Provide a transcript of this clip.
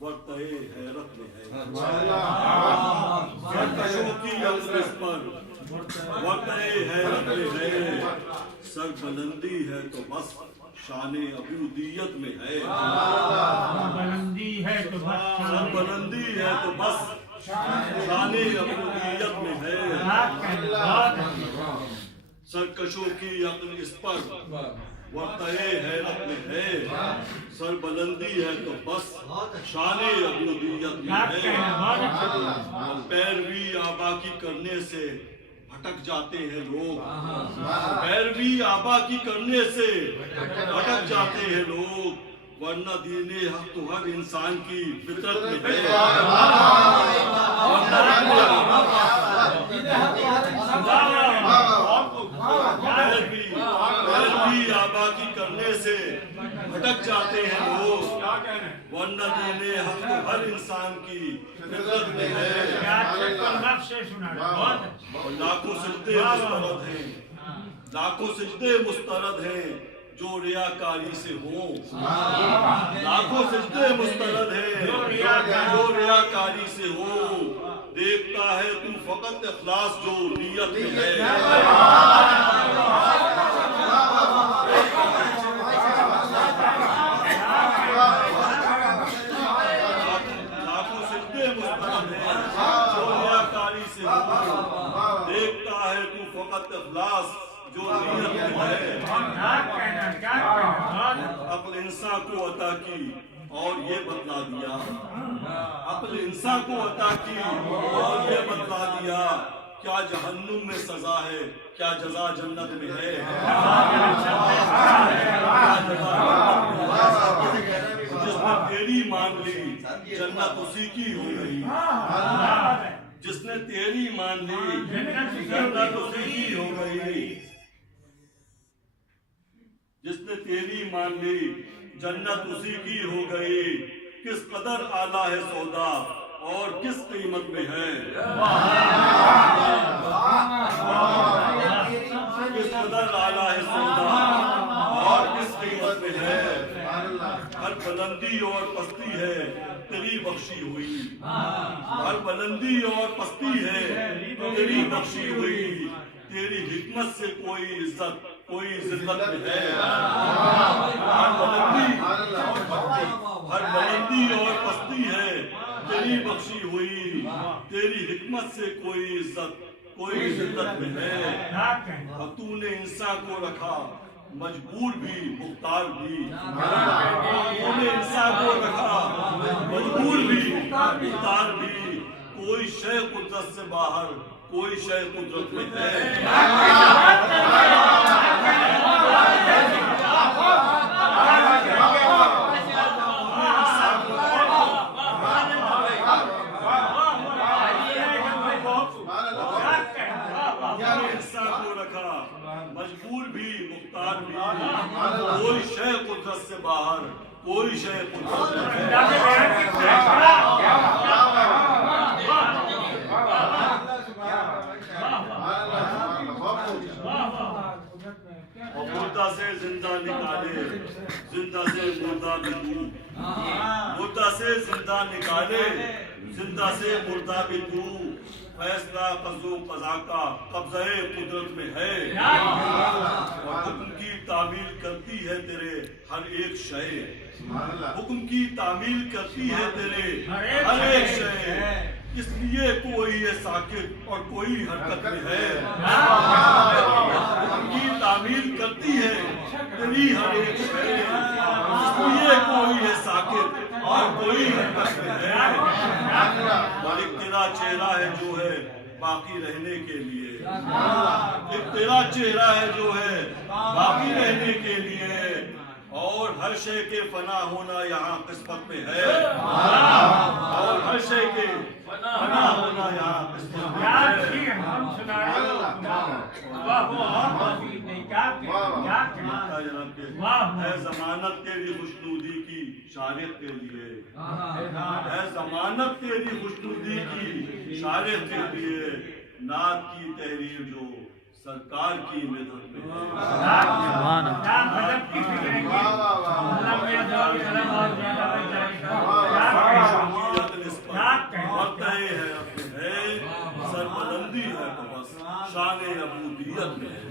ورطۂ حیرت میں ہے، سرکشوں کی یقین اس پر ورطۂ حیرت میں ہے، سر بلندی ہے تو بس شان عبودیت میں ہے، بلندی ہے تو بس سر بلندی ہے تو بس شان عبودیت میں ہے، سرکشوں کی یقین اس پر ورطۂ حیرت میں ہے، سر بلندی ہے تو بس شان عبودیت میں ہے، پیروی آبا کی کرنے سے بھٹک جاتے ہیں لوگ، پیروی آبا کی کرنے سے بھٹک جاتے ہیں لوگ، ورنہ دین حق تو ہر انسان کی فطرت میں ہے، پیروی آبا کی کرنے سے بھٹک جاتے ہیں لوگ، ورنہ دین حق تو ہر انسان کی فطرت میں ہے، لاکھوں سجدے مسترد ہیں، لاکھوں سجدے مسترد ہیں جو ریاکاری سے ہوں، لاکھوں سجدے مسترد ہیں جو ریاکاری سے ہوں، دیکھتا ہے تو فقط اخلاص جو نیت میں ہے، لاکھوں سجدے مسترد ہیں جو ریاکاری سے ہوں، دیکھتا ہے تو فقط اخلاص جو نیت میں ہے، عقل انسان کو عطا کی اور یہ بتلا دیا، عقل انسان کو عطا کی اور یہ بتلا دیا، کیا جہنم میں سزا ہے کیا جزا جنت میں ہے، جس نے تیری مان لی جنت اسی کی ہو گئی، جس نے تیری مان لی جنت اسی کی ہو گئی، جس نے تیری مان لی جنت اسی کی ہو گئی، کس قدر اعلیٰ ہے سودا اور کس قیمت میں ہے، کس قدر اعلیٰ ہے سودا اور کس قیمت میں ہے، ہر بلندی اور پستی ہے تیری بخشی ہوئی، ہر بلندی اور پستی ہے تیری بخشی ہوئی، تیری حکمت سے کوئی عزت کوئی ذلت میں ہے، ہر بلندی اور پستی ہے تیری بخشی ہوئی، تیری حکمت سے کوئی عزت کوئی ذلت میں ہے، اور تو نے انسان کو رکھا مجبور بھی مختار بھی، تو نے انسان کو رکھا مجبور بھی مختار بھی، کوئی شے قدرت سے باہر کوئی شے قدرت میں ہے، انسان کو رکھا مجبور بھی مختار بھی، کوئی شے قدرت سے باہر کوئی شے قدرت میں ہے، مردہ سے زندہ نکالے زندہ سے مردہ بھی تو، مردہ سے زندہ نکالے زندہ سے مردہ بھی تو، فیصلہ قضا و قضا کا قبضہ قدرت میں ہے، اور حکم کی تعمیل کرتی ہے تیرے ہر ایک شے، حکم کی تعمیل کرتی ہے تیرے ہر ایک شے، اس لیے کوئی ہے ساکت اور کوئی حرکت میں ہے، حکم کی تعمیل کرتی ہے تیری ہر ایک شے، اس لیے کوئی ہے ساکت اور کوئی حرکت میں ہے، مالک تیرا چہرہ ہے جو ہے باقی رہنے کے لیے، ایک تیرا چہرہ ہے جو ہے باقی رہنے کے لیے، اور ہر شے کے فنا ہونا یہاں قسمت میں ہے، اور ہر شے کے فنا ہونا یہاں قسمت میں ہے، اے ضمانت تیری خوشنودی کی شارت کے لیے، اے ضمانت تیری خوشنودی کی شارت کے لیے، نعت کی تحریر جو سرکار کی مدد میں ہے، بلندی ہے تو بس شان عبودیت میں ہے.